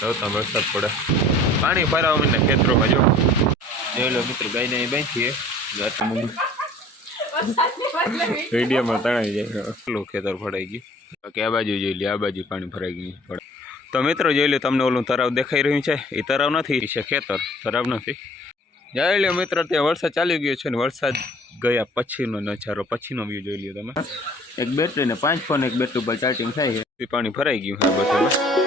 નવતા વરસાદ પડે પાણી ભરાવા મને ખેતરોમાં જો જોઈ લો મિત્રો ગાયને અહીં બાંધીએ વિડીયોમાં તણાઈ જાય એટલું ખેતર ભરાઈ ગયું બાકી આ બાજુ જોઈ લે આ બાજુ પાણી ભરાઈ ગયું તો મિત્રો જોઈ લો તમને ઓલું તળાવ દેખાઈ રહ્યું છે એ તળાવ નથી એ છે ખેતર તળાવ નથી જોઈ લો મિત્રો ત્યાં વરસાદ ચાલી ગયો છે ને વરસાદ ગયા પછીનો નજારો પછીનો વ્યૂ જોઈ લ્યો તમે એક બેટરી ને 5 ફોન એક બેટરી ઉપર ચાર્જિંગ થાય છે પાણી ભરાઈ ગયું હા બધું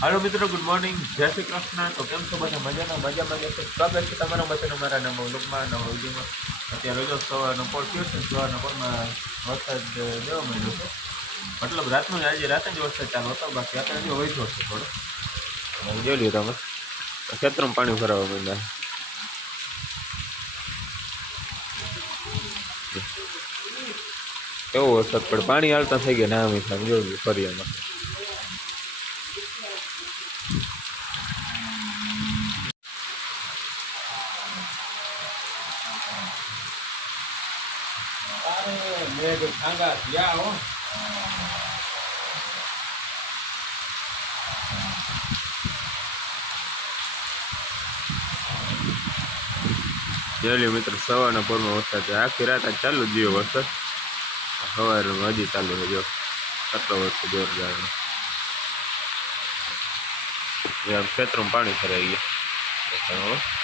हेलो मित्रों गुड मॉर्निंग जय श्री कृष्ण तो केम छो बधा मजाમાં जशो स्वागत છે તમારા બધાનો મારા નવો લુકમાં નવો વિડીયોમાં અત્યારે જો સવારનો પોર થયો છે સવારના પોરમાં વરસાદ જોવા મળ્યો છે મતલબ રાતનો આજે રાતે જ વરસાદ ચાલુ હતો બાકી અત્યારે જો વહેતો છે થોડો જોઈ લ્યો તમે ખેતરમાં પાણી ભરાવા માંડ્યા કેવો વરસાદ પડે પાણી હાલતા થઈ ગયા ના મીઠા જોયું ફરિયામાં મેઘ ભાંગા થયા હો જોઈ લ્યો મિત્ર સવારના પોરમાં વરસાદ છે આખી રાત ચાલુ જ ગયો વરસાદ સવારે હજી ચાલુ છે જો કેટલો વરસાદ જોરદાર ખેતરમાં પાણી ભરાઈ ગયું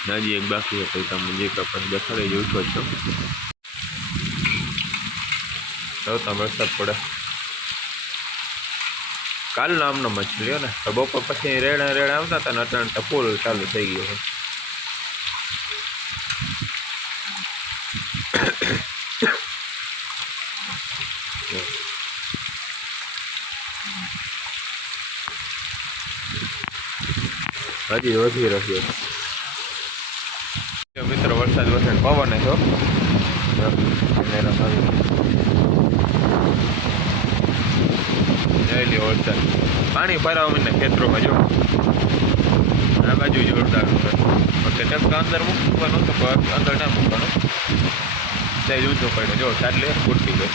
હજી એક બાકી હતો તમને જે કપાસ દેખાડે જ ઉઠો છો નવતા વરસાદ પડે કાલનો આમનો મછલીઓ ને બપોર પછી રેડા આવતા હતા ને અટાણ તો ફૂલ ચાલુ થઈ ગયો હજી વધી રહ્યો મિત્રો વરસાદ પવન છો જોઈ લ્યો વરસાદ પાણી ભરાવા મને ખેતરોમાં જો આ બાજુ જોરદાર ટપકા અંદર મૂકવાનું તો અંદર ના મૂકવાનું ત્યાં ઊંચો પડે જો ચાલે ફૂટી ગયો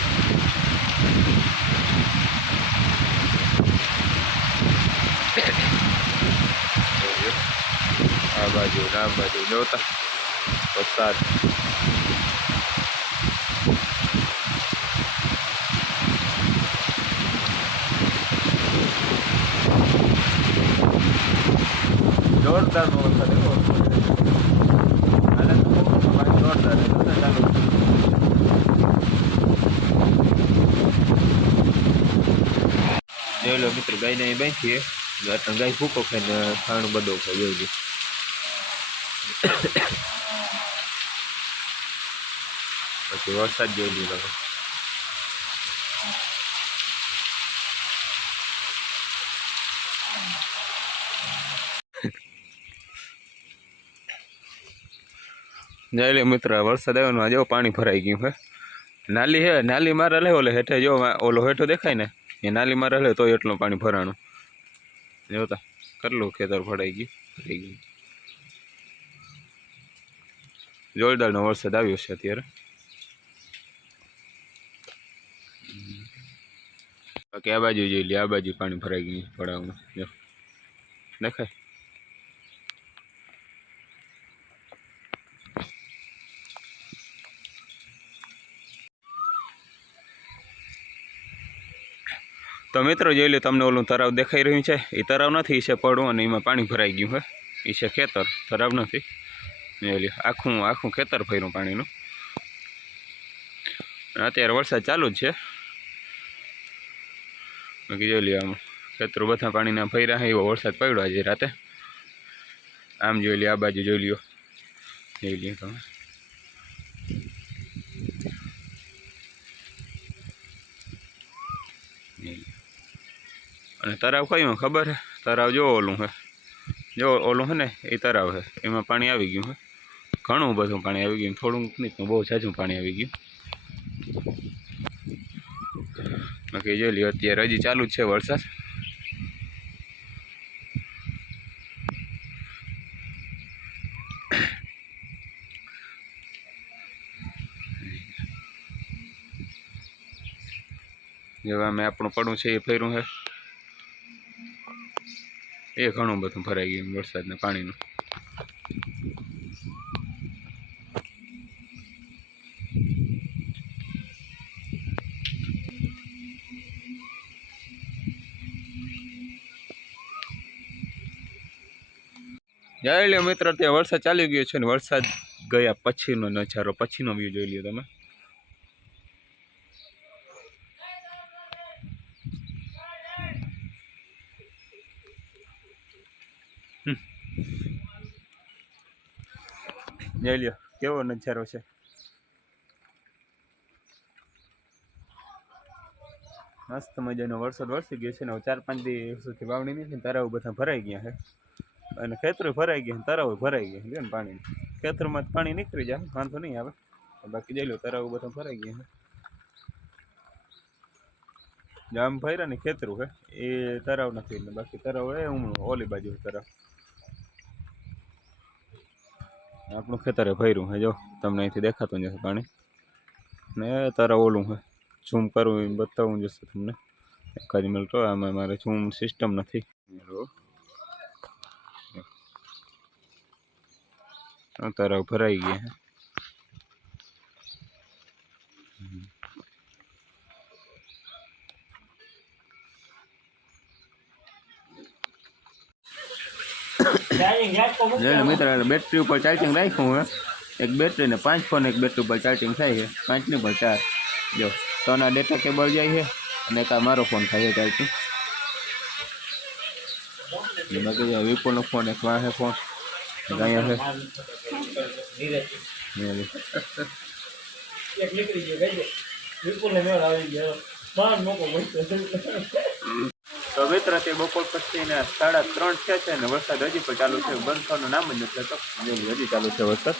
આ બાજુ જોતા વરસાદ જોરદાર નો વરસાદ એવો જોરદાર ચાલુ જોઈ લો મિત્રો ગાયને અહીં બાંધીએ ગાય ભૂકો ખાઈને ખાણું બધો ખાઈ જોઈ પછી વરસાદ જોઈ લીધો જઈ લે મિત્ર વરસાદ આવ્યો ને જો પાણી ભરાઈ ગયું હે નાલી હે નાલી મારે લે ઓલે હેઠે જો ઓલો હેઠો દેખાય ને એ નાલી મારે લે તો એટલું પાણી ભરાણું જોતા કેટલું ખેતર ભરાઈ ગયું જોરદારનો વરસાદ આવ્યો છે અત્યારે બાકી આ બાજુ જોઈ લે આ બાજુ પાણી ભરાઈ ગયું પડાવમાં જો દેખાય તો મિત્રો જોઈ લો તમને ઓલું તળાવ દેખાઈ રહ્યું છે એ તળાવ નથી એ છે પડવું અને એમાં પાણી ભરાઈ ગયું હે એ છે ખેતર તળાવ નથી જોઈ લો આખું ખેતર ભર્યું પાણીનું અત્યારે વરસાદ ચાલુ જ છે બાકી જોઈ લો આમ ખેતરો બધા પાણીના ભર્યા છે એવો વરસાદ પડ્યો આજે રાતે આમ જોઈ લો આ બાજુ જોઈ લો તમે અને તળાવ કયું ખબર હે તળાવ જો ઓલું હે ને એ તળાવ હે એમાં પાણી આવી ગયું હે ઘણું બધું પાણી આવી ગયું થોડુંક નહીં બહુ ઝાઝું પાણી આવી ગયું બાકી જોઈ લ્યો અત્યારે હજી ચાલુ જ છે વરસાદ જેવા મેં આપણું પડું છે એ ફેર્યું છે એ ઘણું બધું ભરાઈ ગયું વરસાદના પાણીનું. જોઈ લ્યો મિત્રો, ત્યાં વરસાદ ચાલી ગયો છે ને વરસાદ ગયા પછીનો નજારો, પછીનો વ્યૂ જોઈ લ્યો તમે. જોઈ લ્યો કેવો નજારો છે. મસ્ત મજાનો વરસાદ વરસી ગયો છે ને 4-5 દિવસ સુધી વાવણી નથી, તરાવ બધા ભરાઈ ગયા છે અને ખેતરો ભરાઈ ગયા, તરાવ ભરાઈ ગયા છે ને પાણી. ખેતરમાં પાણી નીકળી જાય, વાંધો નહીં આવે. બાકી જોઈ લો તરાવ બધા ભરાઈ ગયા છે. જામ ભર્યા ને ખેતરું છે એ તરાવ નથી, એટલે બાકી તરાવ એ ઓલી બાજુ તરાવ. આપણું ખેતરે ભર્યું છે, જો તમને અહીંથી દેખાતું જશે પાણી ને તરાવ ઓલું છે. ઝૂમ કરવું એ બતાવવું જશે તમને એકાદ મિનિટ. આમાં મારે ઝૂમ સિસ્ટમ નથી. તરાવ ભરાઈ ગયા છે. મિત્ર બેટરી ઉપર ચાર્જિંગ રાખ્યું હે. એક બેટરી ને 5 ફોન એક બેટરી ઉપર ચાર્જિંગ થાય છે, 5 ની પર 4. જો 3 આ ડેટા કેબલ જાય છે અને એક આ મારો ફોન થાય છે ચાર્જિંગ. બાકી વિપોનો ફોન એક વાહે ફોન અહીંયા છે. તો મિત્ર તે બપોર પછી 3:30 થયા છે ને વરસાદ હજી પણ ચાલુ છે, બંધ થવાનું નામ જ નથી લેતો. હજી ચાલુ છે વરસાદ.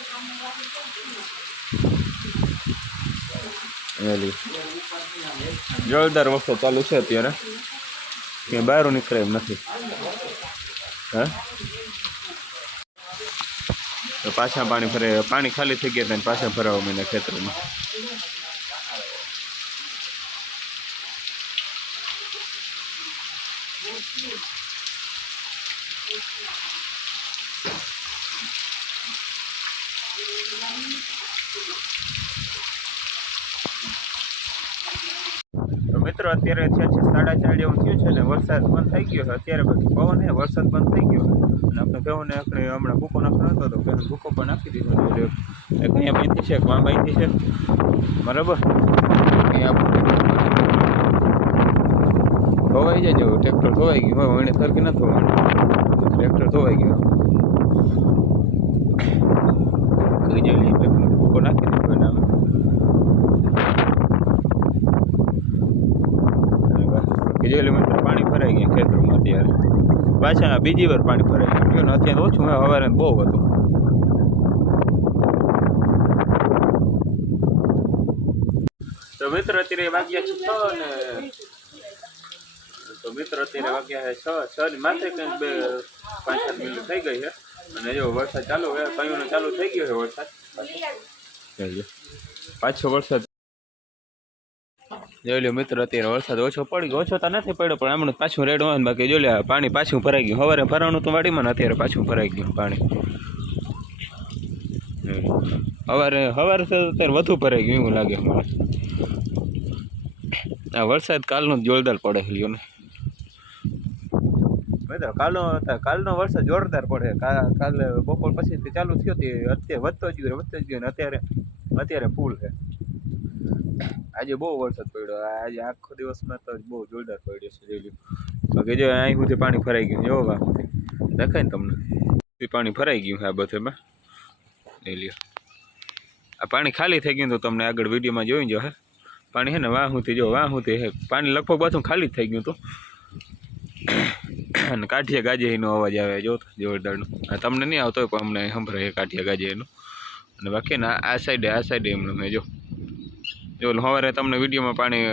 જોરદાર વરસાદ ચાલુ છે અત્યારે, ક્યાંય બહાર નીકળે એમ નથી. હા તો પાછા પાણી ભરે, પાણી ખાલી થઈ ગયા પાછા ભરાવા માંડ્યા ખેતરોમાં. તો મિત્રો અત્યારે છે 4:30 જેવું થયું છે ને વરસાદ બંધ થઈ ગયો છે. અત્યારે બાકી પવન છે, વરસાદ બંધ થઈ ગયો અને આપણે ભેવને આપણે હમણાં ભૂકો નાખવાનો હતો તો ભેવને ભૂકો પણ નાખી દીધો. એક અહીંયા બાંધી છે, એક વાં બાંધી છે, બરાબર. અહીંયા ધોવાઈ જાય, જો ટ્રેક્ટર ધોવાઈ ગયું હોય, એને સરખી ન ધોવાનું, ટ્રેક્ટર ધોવાઈ ગયું. ભૂકો નાખી દીધો એને અમે. જોઈ મિત્રો પાણી ભરાઈ ગયા ખેતરોમાં. અત્યારે પાછા બીજી વાર પાણી ભરાઈ ગયું ને અત્યારે ઓછું હોય, સવારે બહુ હતું. તો મિત્રો અત્યારે વાગ્યા છે 6 ને તો મિત્રો અત્યારે વાગ્યા છે 6 ની માથે કંઈક 5-7 મિનિટ થઈ ગઈ છે અને જો વરસાદ ચાલુ છે, કયુંનો ચાલુ થઈ ગયો છે વરસાદ. પાછો વરસાદ જોઈ લો મિત્રો, અત્યારે વરસાદ ઓછો પડી ગયો. ઓછો તો નથી પડ્યો પણ હમણાં પાછું રેડ હોય ને. બાકી જોઈ લે પાણી પાછું ભરાઈ ગયું. સવારે ભરાવાનું તો વાડીમાં ને અત્યારે પાછું ભરાઈ ગયું પાણી. સવારે અત્યારે વધુ ભરાઈ ગયું એવું લાગે મને. આ વરસાદ કાલનો જોરદાર પડે લ્યો ને મિત્રો. કાલનો વરસાદ જોરદાર પડે. કાલે બપોર પછી ચાલુ થયો તે અત્યારે વધતો જ ગયો ને અત્યારે ફૂલ છે. આજે બહુ વરસાદ પડ્યો. આજે આખો દિવસમાં તો બહુ જોરદાર પડ્યો છે. જોઈ લો બાકી જો અહીં સુધી પાણી ભરાઈ ગયું. જો વા દેખાય ને તમને, પાણી ભરાઈ ગયું છે આ બધેમાં. લઈ લ્યો આ પાણી ખાલી થઈ ગયું તો તમને આગળ વિડીયોમાં જોઈ જો હે. પાણી છે ને વાહ સુધી, જો વાહ સુધી હે પાણી લગભગ બધું ખાલી જ થઈ ગયું હતું. અને કાઠિયા ગાજેનો અવાજ આવે જો જોરદારનો. તમને નહીં આવતો હોય પણ અમને સંભળાય કાઠિયા ગાજેનો. અને બાકી ને આ સાઈડે એમને મેં જો સવારે તમને વિડીયોમાં પાણી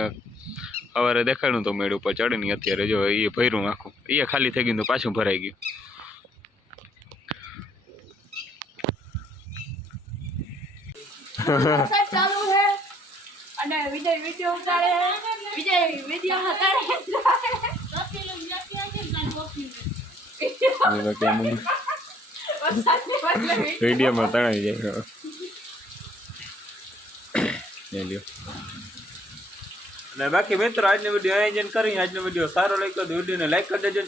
સવારે દેખાડ્યું તો મેળ ઉપર ચડીને અત્યારે જો એ ભર્યું આખું. એ ખાલી થઈ ગયું તો પાછું ભરાઈ ગયું. ચાલુ છે અને વિજય વિડીયો ઉતારે વિડીયોમાં તણાઈ જાય અને બાકી મિત્રો આજનો વિડીયો આયોજન કરી આજનો વિડીયો સારો લાગ્યો તો વિડીયોને લાઈક કરી દેજો,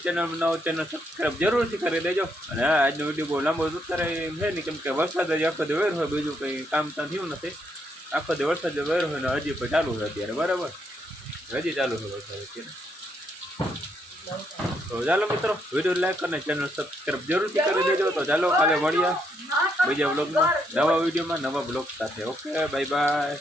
ચેનલ સબસ્ક્રાઈબ જરૂરથી કરી દેજો. અને હા આજનો વિડીયો બહુ લાંબો ઉતારે એમ છે નહીં, કેમ કે વરસાદ જ આખો દી વેર હોય, બીજું કંઈ કામ તો થયું નથી. આખો દી વરસાદ વેર હોય ને હજી પણ ચાલુ છે અત્યારે, બરાબર હજી ચાલુ છે વરસાદ અત્યારે. તો ચાલો મિત્રો વિડીયો લાઈક અને ચેનલ સબસ્ક્રાઈબ જરૂરથી કરી દેજો. તો ચાલો કાલે મળીએ બીજા બ્લોગમાં, નવા વિડીયોમાં, નવા બ્લોગ સાથે. Okay, bye bye.